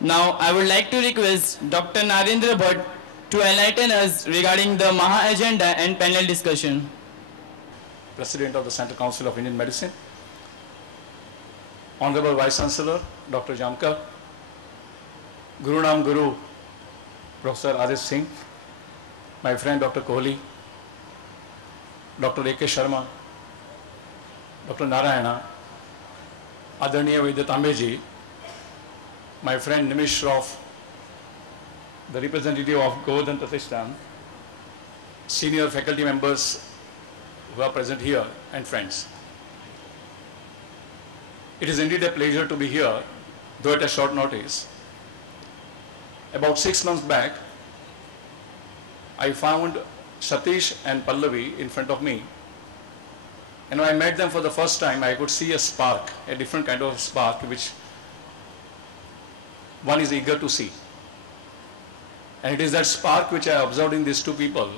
Now, I would like to request Dr. Narendra Bhatt to enlighten us regarding the Maha Agenda and panel discussion. President of the Central Council of Indian Medicine, Honorable Vice Chancellor, Dr. Jamkar, Guru Nam Guru, Professor Adesh Singh, my friend Dr. Kohli, Dr. A.K. Sharma, Dr. Narayana, Adarniya Vaidya Tambeji, my friend Nimish Shroff, the representative of Govardhan Pratishthan, senior faculty members who are present here, and friends. It is indeed a pleasure to be here, though at a short notice. About 6 months back, I found Satish and Pallavi in front of me, and when I met them for the first time, I could see a spark, a different kind of spark, which one is eager to see. And it is that spark which I observed in these two people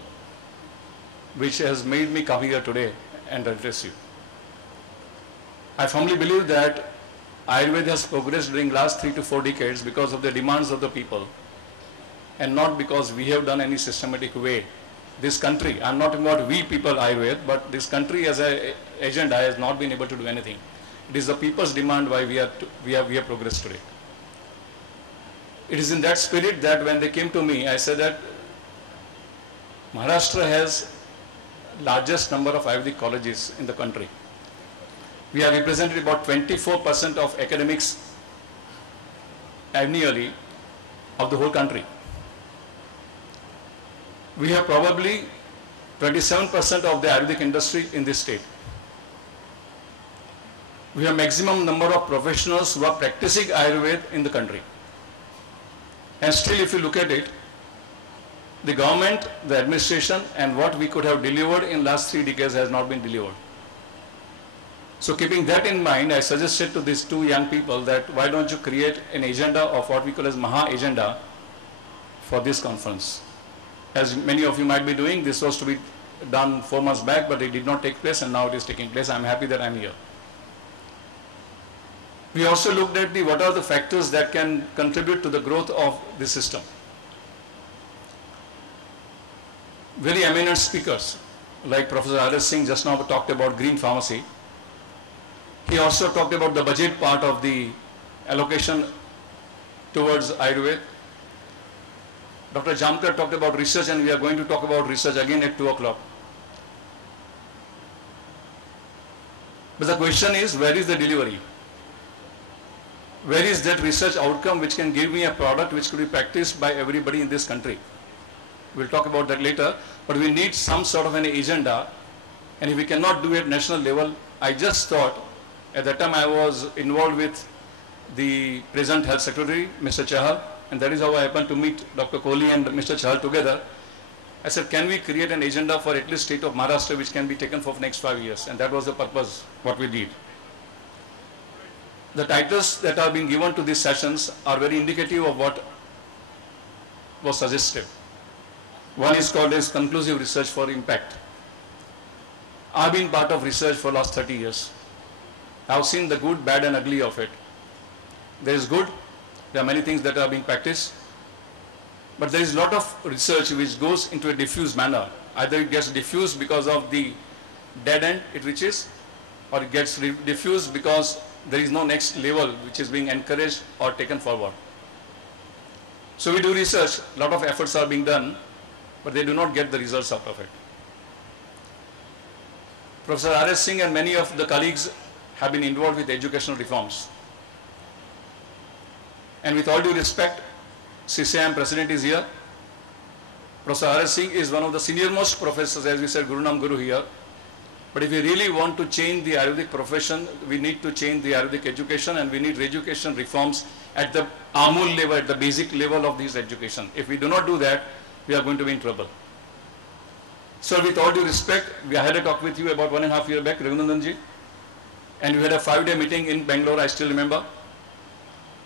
which has made me come here today and address you. I firmly believe that Ayurveda has progressed during last 3 to 4 decades because of the demands of the people and not because we have done any systematic way. This country, I'm not talking about we people Ayurveda, but this country as an agenda has not been able to do anything. It is the people's demand why we have progressed today. It is in that spirit that when they came to me, I said that Maharashtra has largest number of Ayurvedic colleges in the country. We are represented about 24% of academics annually of the whole country. We have probably 27% of the Ayurvedic industry in this state. We have maximum number of professionals who are practicing Ayurveda in the country. And still, if you look at it, the government, the administration, and what we could have delivered in last 3 decades has not been delivered. So keeping that in mind, I suggested to these two young people that why don't you create an agenda of what we call as Maha Agenda for this conference. As many of you might be doing, this was to be done 4 months back, but it did not take place, and now it is taking place. I'm happy that I'm here. We also looked at what are the factors that can contribute to the growth of the system. Very eminent speakers like Professor Adesh Singh just now talked about green pharmacy. He also talked about the budget part of the allocation towards Ayurveda. Dr. Jamkar talked about research, and we are going to talk about research again at 2 o'clock. But the question is, where is the delivery? Where is that research outcome which can give me a product which could be practiced by everybody in this country? We'll talk about that later, but we need some sort of an agenda, and if we cannot do it at national level, I just thought, at that time I was involved with the present Health Secretary, Mr. Chahal, and that is how I happened to meet Dr. Kohli and Mr. Chahal together. I said, can we create an agenda for at least state of Maharashtra which can be taken for the next 5 years? And that was the purpose, what we did. The titles that are being given to these sessions are very indicative of what was suggested. One is called as Conclusive Research for Impact. I've been part of research for the last 30 years. I've seen the good, bad and ugly of it. There is good, there are many things that are being practiced, but there is a lot of research which goes into a diffuse manner. Either it gets diffused because of the dead end it reaches, or it gets diffused because there is no next level which is being encouraged or taken forward. So we do research, a lot of efforts are being done, but they do not get the results out of it. Professor Adesh Singh and many of the colleagues have been involved with educational reforms. And with all due respect, CCIM President is here. Professor Adesh Singh is one of the senior most professors, as we said, Guru Nam Guru here. But if we really want to change the Ayurvedic profession, we need to change the Ayurvedic education, and we need education reforms at the Amul level, at the basic level of this education. If we do not do that, we are going to be in trouble. So with all due respect, I had a talk with you about 1.5 years back, Raghunandanji, and we had a 5-day meeting in Bangalore, I still remember.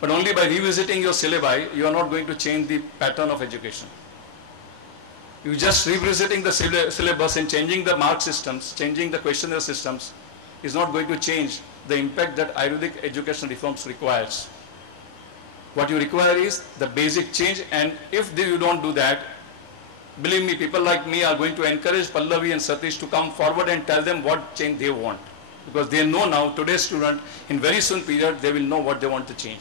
But only by revisiting your syllabi, you are not going to change the pattern of education. You just revisiting the syllabus and changing the mark systems, changing the questionnaire systems is not going to change the impact that Ayurvedic education reforms requires. What you require is the basic change, and if you don't do that, believe me, people like me are going to encourage Pallavi and Satish to come forward and tell them what change they want. Because they know now, today's student, in very soon period, they will know what they want to change.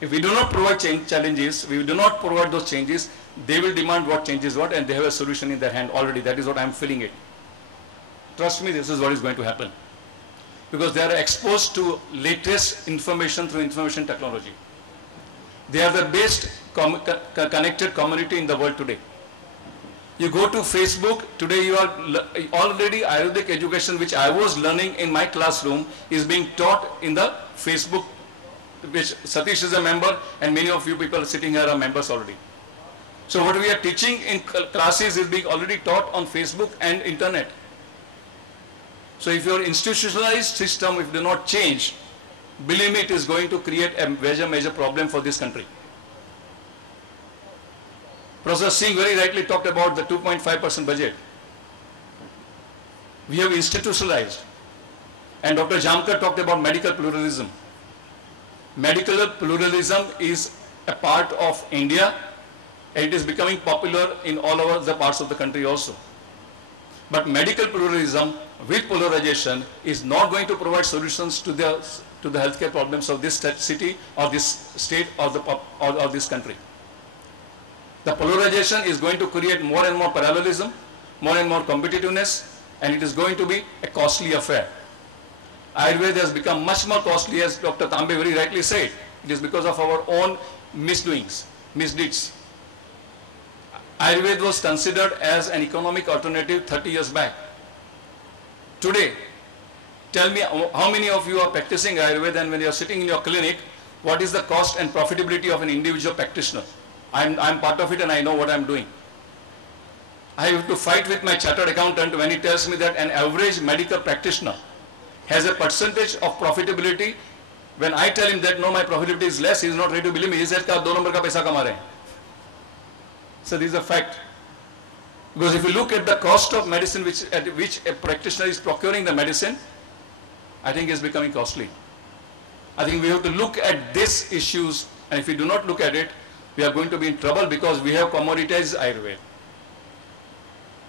If we do not provide challenges, we do not provide those changes, they will demand what changes what, and they have a solution in their hand already. That is what I am feeling it. Trust me, this is what is going to happen. Because they are exposed to latest information through information technology. They are the best connected community in the world today. You go to Facebook, today you are already Ayurvedic education, which I was learning in my classroom, is being taught in the Facebook, which Satish is a member, and many of you people sitting here are members already. So what we are teaching in classes is being already taught on Facebook and internet. So if your institutionalized system, if do not change, believe me, it is going to create a major problem for this country. Professor Singh very rightly talked about the 2.5% budget. We have institutionalized. And Dr. Jamkar talked about medical pluralism. Medical pluralism is a part of India, and it is becoming popular in all over the parts of the country also. But medical pluralism with polarization is not going to provide solutions to the healthcare problems of this city or this state or this country. The polarization is going to create more and more parallelism, more and more competitiveness, and it is going to be a costly affair. Ayurveda has become much more costly, as Dr. Tambe very rightly said. It is because of our own misdeeds. Ayurveda was considered as an economic alternative 30 years back. Today, tell me how many of you are practicing Ayurveda, and when you are sitting in your clinic, what is the cost and profitability of an individual practitioner? I'm part of it and I know what I'm doing. I have to fight with my chartered accountant when he tells me that an average medical practitioner has a percentage of profitability. When I tell him that no, my profitability is less, he is not ready to believe me. He said, "Ka 2 number ka paisa kama rahe hain." So this is a fact. Because if you look at the cost of medicine at which a practitioner is procuring the medicine, I think it's becoming costly. I think we have to look at these issues, and if we do not look at it, we are going to be in trouble, because we have commoditized Ayurveda.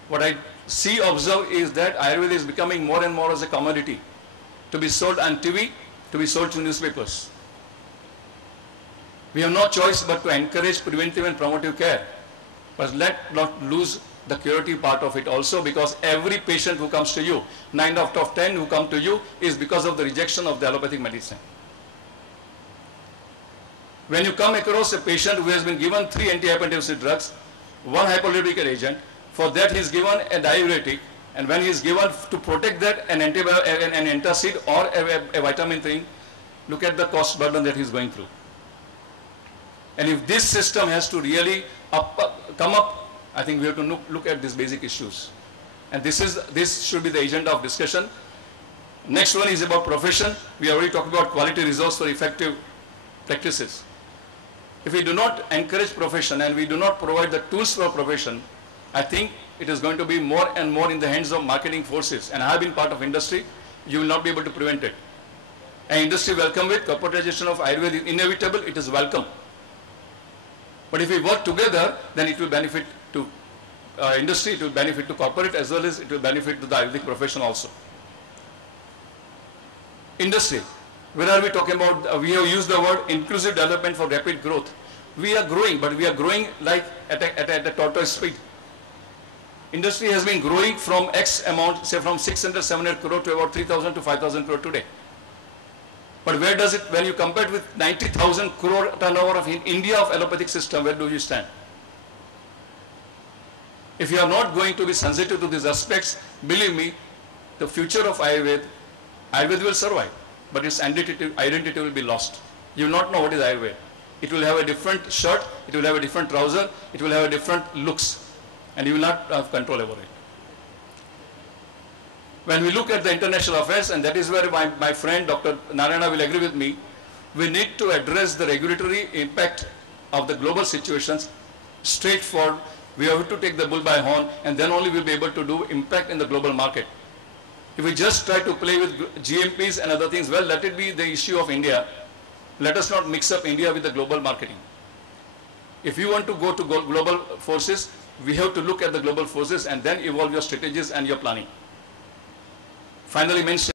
What I observe is that Ayurveda is becoming more and more as a commodity, to be sold on TV, to be sold to newspapers. We have no choice but to encourage preventive and promotive care. But let not lose the curative part of it also, because every patient who comes to you, 9 out of 10 who come to you, is because of the rejection of the allopathic medicine. When you come across a patient who has been given 3 antihypertensive drugs, 1 hypolipidic agent, for that he is given a diuretic, and when he is given to protect that an antacid or a vitamin thing, look at the cost burden that he is going through. And if this system has to really come up, I think we have to look at these basic issues. And this should be the agenda of discussion. Next one is about profession. We already talked about quality resource for effective practices. If we do not encourage profession and we do not provide the tools for profession, I think it is going to be more and more in the hands of marketing forces. And I have been part of industry. You will not be able to prevent it. And industry welcome it. Corporatization of Ayurveda is inevitable. It is welcome. But if we work together, then it will benefit to industry, it will benefit to corporate, as well as it will benefit to the Ayurvedic profession also. Industry. Where are we talking about? We have used the word inclusive development for rapid growth. We are growing, but we are growing like at a tortoise speed. Industry has been growing from X amount, say from 600, 700 crore to about 3,000 to 5,000 crore today. But where does it, when you compare it with 90,000 crore turnover of India of allopathic system, where do you stand? If you are not going to be sensitive to these aspects, believe me, the future of Ayurveda will survive, but its identity will be lost. You will not know what is Ayurveda. It will have a different shirt, it will have a different trouser, it will have a different looks, and you will not have control over it. When we look at the international affairs, and that is where my friend Dr. Narayana will agree with me, we need to address the regulatory impact of the global situations straightforward. We have to take the bull by horn, and then only we will be able to do impact in the global market. If we just try to play with GMPs and other things, well, let it be the issue of India. let us not mix up India with the global marketing. If you want to go to global forces, we have to look at the global forces and then evolve your strategies and your planning. Finally, mention